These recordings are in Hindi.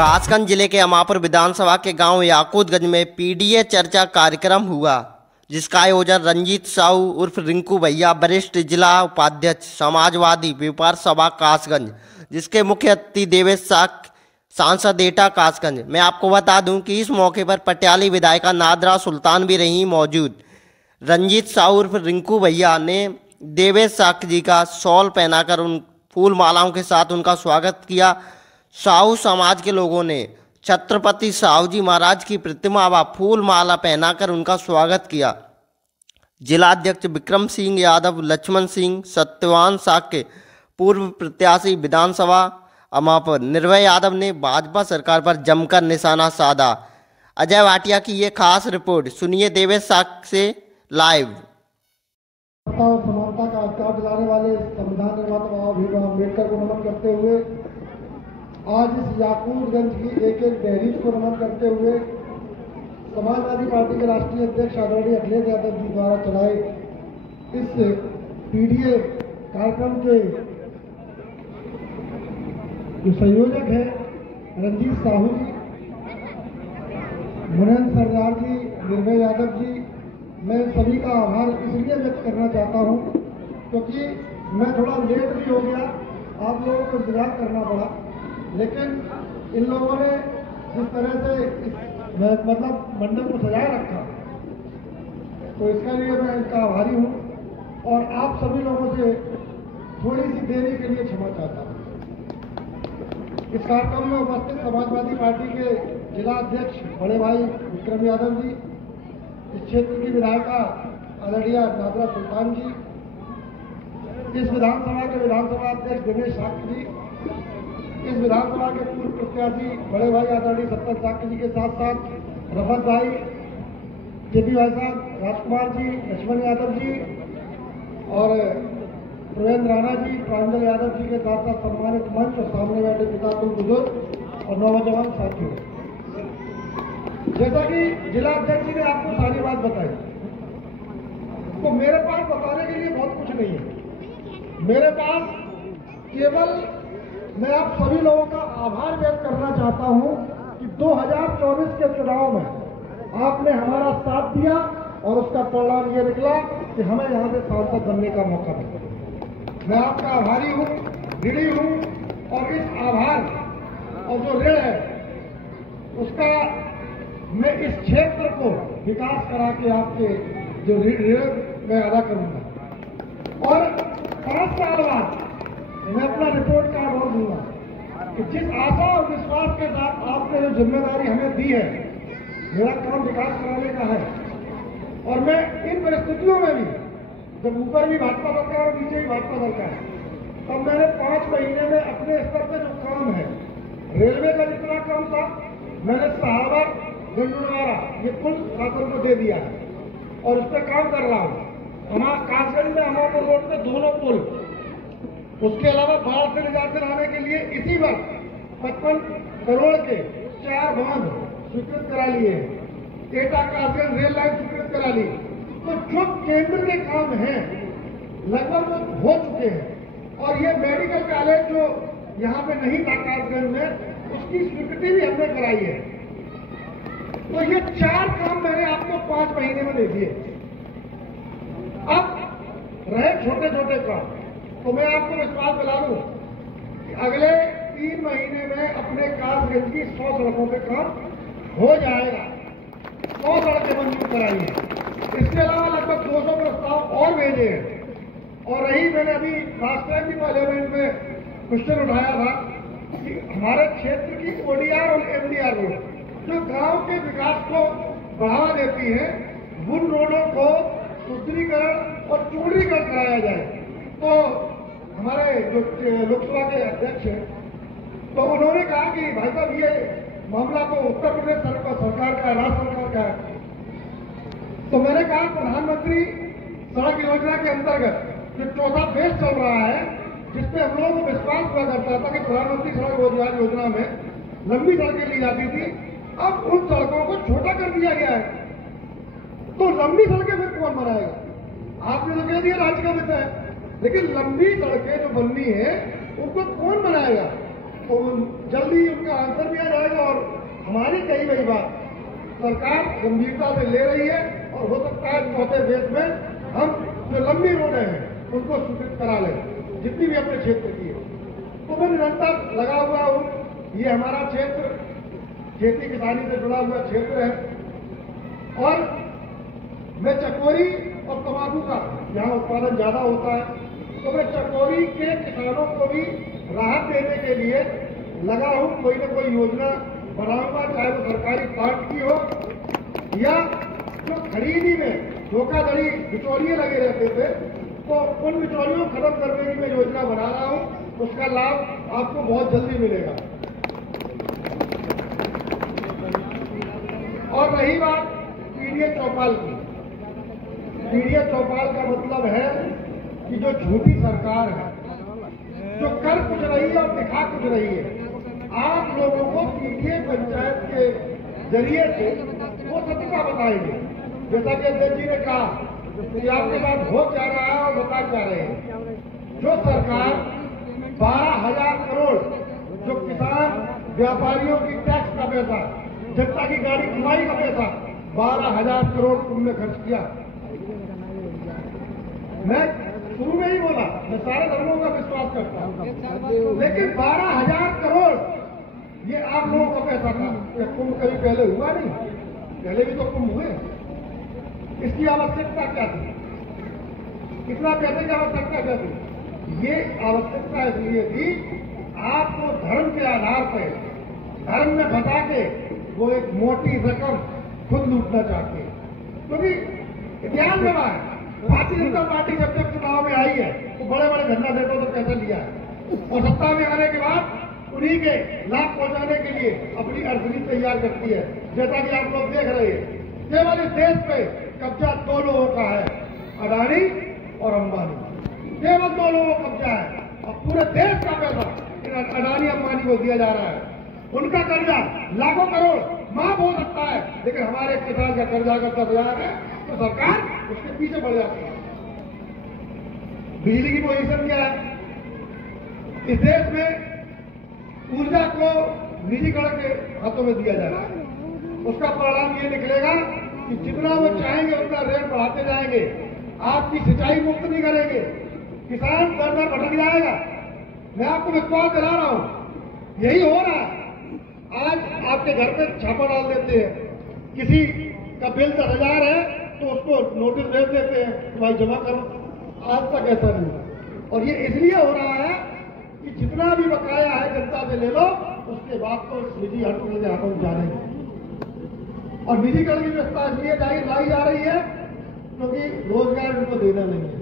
कासगंज जिले के अमापुर विधानसभा के गांव याकूतगंज में पीडीए चर्चा कार्यक्रम हुआ, जिसका आयोजन रंजीत साहू उर्फ रिंकू भैया, वरिष्ठ जिला उपाध्यक्ष समाजवादी व्यापार सभा कासगंज, जिसके मुख्य अतिथि देवेश साख, सांसद एटा कासगंज। मैं आपको बता दूं कि इस मौके पर पटियाली विधायिका नादरा सुल्तान भी रही मौजूद। रंजीत साहू उर्फ रिंकू भैया ने देवेश साख जी का शॉल पहनाकर उन फूल मालाओं के साथ उनका स्वागत किया। साहू समाज के लोगों ने छत्रपति साहू जी महाराज की प्रतिमा व फूल माला पहनाकर उनका स्वागत किया। जिलाध्यक्ष विक्रम सिंह यादव, लक्ष्मण सिंह, सत्यवान साक्य, पूर्व प्रत्याशी विधानसभा अमापुर निर्भय यादव ने भाजपा सरकार पर जमकर निशाना साधा। अजय भाटिया की ये खास रिपोर्ट सुनिए देवेश साक्य से लाइव। समानता का अधिकार दिलाने वाले संविधान निर्माता बाबा भीमराव अम्बेडकर को नमन करते हुए, आज इस याकूतगंज की एक एक दहलीज को नमन करते हुए समाजवादी पार्टी के राष्ट्रीय अध्यक्ष आदरणीय अखिलेश यादव जी द्वारा चलाए इस पीडीए कार्यक्रम के जो संयोजक हैं रंजीत साहू जी, मुनेन्द्र सरदार जी, निर्भय यादव जी, मैं सभी का आभार इसलिए व्यक्त करना चाहता हूं क्योंकि मैं थोड़ा लेट भी हो गया, आप लोगों को इंतजार करना पड़ा, लेकिन इन लोगों ने जिस तरह से मतलब मंडल को सजाए रखा, तो इसके लिए मैं इनका आभारी हूं और आप सभी लोगों से थोड़ी सी देरी के लिए क्षमा चाहता हूं। इस कार्यक्रम में उपस्थित समाजवादी पार्टी के जिला अध्यक्ष बड़े भाई विक्रम यादव जी, इस क्षेत्र की विधायिका आदरणीय नादरा सुल्तान जी, इस विधानसभा के विधानसभा अध्यक्ष दिनेश साक्य जी, इस विधानसभा के पूर्व प्रत्याशी बड़े भाई आदरणीय सत्तर साक्य जी के साथ साथ रफत भाई, जेपी भाई साहब, राजकुमार जी, लक्ष्मण यादव जी और प्रवेंद्र राणा जी, प्रांजल यादव जी के साथ साथ सम्मानित मंच और सामने बैठे पिता बुजुर्ग और नौजवान साथियों, जैसा कि जिला अध्यक्ष जी ने आपको सारी बात बताई, तो मेरे पास बताने के लिए बहुत कुछ नहीं है। मेरे पास केवल मैं आप सभी लोगों का आभार व्यक्त करना चाहता हूं कि 2024 के चुनाव में आपने हमारा साथ दिया और उसका परिणाम ये निकला कि हमें यहां से सांसद बनने का मौका मिला। मैं आपका आभारी हूं, ऋणी हूं और इस आभार और जो ऋण है उसका मैं इस क्षेत्र को विकास करा के आपके जो ऋण मैं अदा करूंगा और 5 साल बाद मैं अपना रिपोर्ट कार्ड और दूंगा कि जिस आशा और विश्वास के साथ आपने जो जिम्मेदारी हमें दी है, मेरा काम विकास कराने का है और मैं इन परिस्थितियों में भी, जब ऊपर भी भाजपा सरकार और नीचे भी भाजपा सरकार, तब मैंने 5 महीने में अपने स्तर पर जो काम है, रेलवे का जितना काम था मैंने सहारा गंडुनारा ये पुल शासन को दे दिया है और उस पर काम कर रहा हूँ। हमारा कासगंज में अमापुर रोड पे दोनों पुल, उसके अलावा बाढ़ से निजात दिलाने के लिए इसी वर्ष 55 करोड़ के 4 बांध स्वीकृत करा लिए हैं। एटा कासगंज रेल लाइन स्वीकृत करा ली। तो जो केंद्र के काम हैं लगभग हो चुके हैं और ये मेडिकल कॉलेज जो यहाँ पे नहीं था कासगंज में, उसकी स्वीकृति भी हमने कराई है। तो ये 4 काम मैंने आपको 5 महीने में दे दिए। अब रहे छोटे छोटे काम, तो मैं आपको विश्वास दिला दूं कि अगले 3 महीने में अपने कासगंज की 100 सड़कों पे काम हो जाएगा। 100 सड़कें मंजूर कराई हैं। इसके अलावा लगभग 200 प्रस्ताव और भेजे हैं। और रही, मैंने अभी लास्ट टाइम भी पार्लियामेंट में क्वेश्चन उठाया था कि हमारे क्षेत्र की ओडीआर और एमडीआर रोड जो गांव के विकास को बढ़ावा देती है, उन रोडों को सुदृढ़ीकरण और चौड़ीकरण कराया जाए। तो हमारे जो लोकसभा के अध्यक्ष हैं, तो उन्होंने कहा कि भाई साहब ये मामला तो उत्तर प्रदेश सरकार का, राज्य सरकार का है। तो मैंने कहा प्रधानमंत्री सड़क योजना के अंतर्गत जो 4था फेज चल रहा है, जिसपे हम लोगों को विश्वास हुआ करता था कि प्रधानमंत्री सड़क रोजगार योजना में लंबी सड़कें ली जाती थी, अब उन सड़कों को छोटा कर दिया गया है। तो लंबी सड़कें फिर कौन बनाएगा? आपने तो कह दिया राज्य का विषय है, लेकिन लंबी सड़कें जो बननी है उनको कौन बनाएगा? तो जल्दी उनका आंसर दिया जाएगा। और हमारी कही गई बात सरकार गंभीरता से ले रही है और हो सकता है चौथे फेज में हम जो लंबी रोडें हैं उनको स्वीकृत करा लें, जितनी भी अपने क्षेत्र की है। तो मैं निरंतर लगा हुआ हूँ। ये हमारा क्षेत्र खेती किसानी से जुड़ा हुआ क्षेत्र है और मैं चकोरी और तंबाकू का यहाँ उत्पादन ज्यादा होता है, तो मैं चकोरी के किसानों को भी राहत देने के लिए लगा हूँ। कोई न कोई योजना बनाऊंगा, चाहे वो सरकारी प्लांट की हो या जो खरीदी में धोखाधड़ी बिचौलिए लगे रहते थे, तो उन बिचौलियों को खत्म करने की मैं योजना बना रहा हूँ। उसका लाभ आपको बहुत जल्दी मिलेगा। और रही बात पीडीए चौपाल की, पीडीए चौपाल का मतलब है कि जो झूठी सरकार है, जो कर कुछ रही है और दिखा कुछ रही है, आप लोगों को पीडीए पंचायत के जरिए से वो सत्यता बताएंगे। जैसा कि अध्यक्ष जी ने कहा कि आपके पास हो क्या रहा है और बता क्या रहे हैं। जो सरकार 12,000 करोड़ जो किसान व्यापारियों की टैक्स का पैसा, जनता की गाड़ी कमाई का पैसा 12,000 करोड़ तुमने खर्च किया। मैं शुरू में ही बोला मैं सारे धर्मों का विश्वास करता हूं, लेकिन 12,000 करोड़ ये आप लोगों का पैसा था। कुंभ कभी पहले हुआ नहीं, पहले भी तो कुंभ हुए। इसकी आवश्यकता क्या थी? कितना पैसे की आवश्यकता क्या थी? ये आवश्यकता इसलिए थी आपको धर्म के आधार पर धर्म में फंसा के वो एक मोटी रकम खुद लूटना चाहते हैं। क्योंकि इतिहास गवाह है, भारतीय जनता पार्टी जब तक चुनाव में आई है तो बड़े बड़े धंधा सेठों से पैसा लिया है और सत्ता में आने के बाद उन्हीं के लाभ पहुंचाने के लिए अपनी अर्थनीति तैयार करती है। जैसा कि आप लोग देख रहे हैं, केवल इस देश पे कब्जा 2 लोगों का है, अडानी और अंबानी। केवल 2 लोगों का कब्जा है और पूरे देश का पैसा अडानी अंबानी को दिया जा रहा है। उनका कर्जा लाखों करोड़ माफ हो सकता है, लेकिन हमारे किसान का कर्जा अगर 10,000 है तो सरकार उसके पीछे बढ़ जाती है। बिजली की पोजीशन क्या है? इस देश में ऊर्जा को निजीकरण के हाथों में दिया जा रहा है। उसका परिणाम ये निकलेगा कि जितना वो चाहेंगे उतना रेट बढ़ाते जाएंगे, आपकी सिंचाई मुक्त नहीं करेंगे, किसान दर दर भटक जाएगा। मैं आपको विश्वास दिला रहा हूं, यही हो रहा है। आज आपके घर पे छापा डाल देते हैं, किसी का बिल 10,000 है तो उसको नोटिस भेज देते हैं कि भाई जमा करो। आज तक ऐसा नहीं हुआ और ये इसलिए हो रहा है कि जितना भी बकाया है जनता से ले लो, उसके बाद तो निजी हॉस्पिटल के हाथों में जा रही है। और निजीकरण की व्यवस्था इसलिए लाई जा रही है क्योंकि रोजगार उनको देना नहीं है।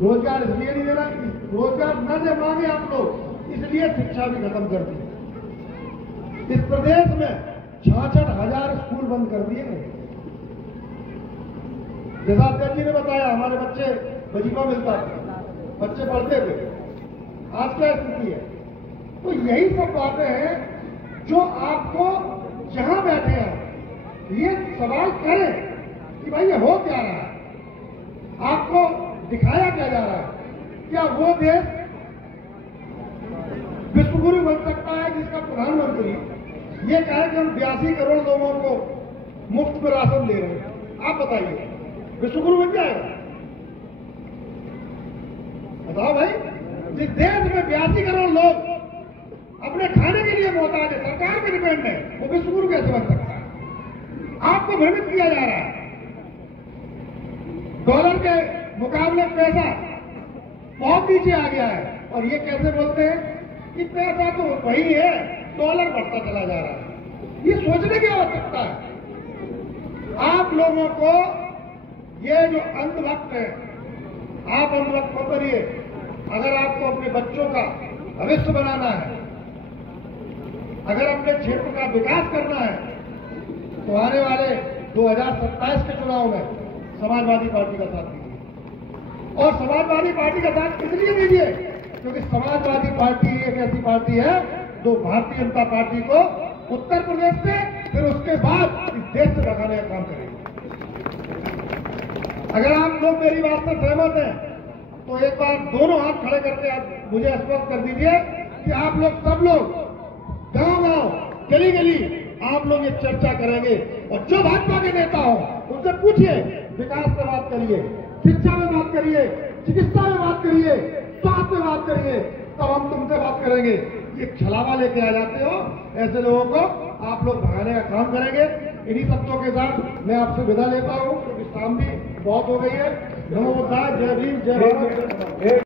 रोजगार इसलिए नहीं देना, रोजगार न दे मांगे आप लोग, इसलिए शिक्षा भी खत्म कर दी। इस प्रदेश में 66,000 स्कूल बंद कर दिए गए। जैसा अध्यक्ष जी ने बताया, हमारे बच्चे वजीफा मिलता था, बच्चे पढ़ते थे। आज क्या स्थिति है? तो यही सब बातें हैं जो आपको जहां बैठे हैं ये सवाल करें कि भाई ये हो क्या रहा है, आपको दिखाया क्या जा रहा है। क्या वो देश विश्वगुरु बन सकता है जिसका प्रधानमंत्री ये कहे कि हम 82 करोड़ लोगों को मुफ्त में राशन दे रहे हैं? आप बताइए, विश्वगुरु बन जाएगा? बताओ भाई, जिस देश में 82 करोड़ लोग अपने खाने के लिए मोहताज है, सरकार पे डिपेंड है, वो विश्वगुरु कैसे बन सकता है? आपको भ्रमित किया जा रहा है। डॉलर के मुकाबले पैसा बहुत नीचे आ गया है और ये कैसे बोलते हैं कि पैसा तो वही है, डॉलर बढ़ता चला जा रहा है। ये सोचने की आवश्यकता है। आप लोगों को ये जो अंधभक्त है, आप अंधभक्त मत बनिए। अगर आपको अपने बच्चों का भविष्य बनाना है, अगर अपने क्षेत्र का विकास करना है, तो आने वाले 2027 के चुनाव में समाजवादी पार्टी का साथ दीजिए। और समाजवादी पार्टी का साथ इसलिए दीजिए क्योंकि समाजवादी पार्टी एक ऐसी पार्टी है जो भारतीय जनता पार्टी को उत्तर प्रदेश से फिर उसके बाद इस देश से भगाने का काम करेगी। अगर आप लोग मेरी बात से सहमत हैं तो एक बार दोनों हाथ खड़े करके आप मुझे आश्वस्त कर दीजिए कि आप लोग सब लोग गांव-गांव, गली-गली आप लोग ये चर्चा करेंगे और जो भाजपा के नेता हो उनसे पूछिए, विकास पे बात करिए, शिक्षा में बात करिए, चिकित्सा में बात करिए, स्वास्थ्य में बात करिए, तब हम तुमसे बात करेंगे। ये छलावा लेके आ जाते हो, ऐसे लोगों को आप लोग भगाने का काम करेंगे। इन्हीं शब्दों के साथ मैं आपसे विदा लेता हूँ, क्योंकि शाम भी बहुत हो गई है। नमो बुद्धाय, जय भीम, जय भारत।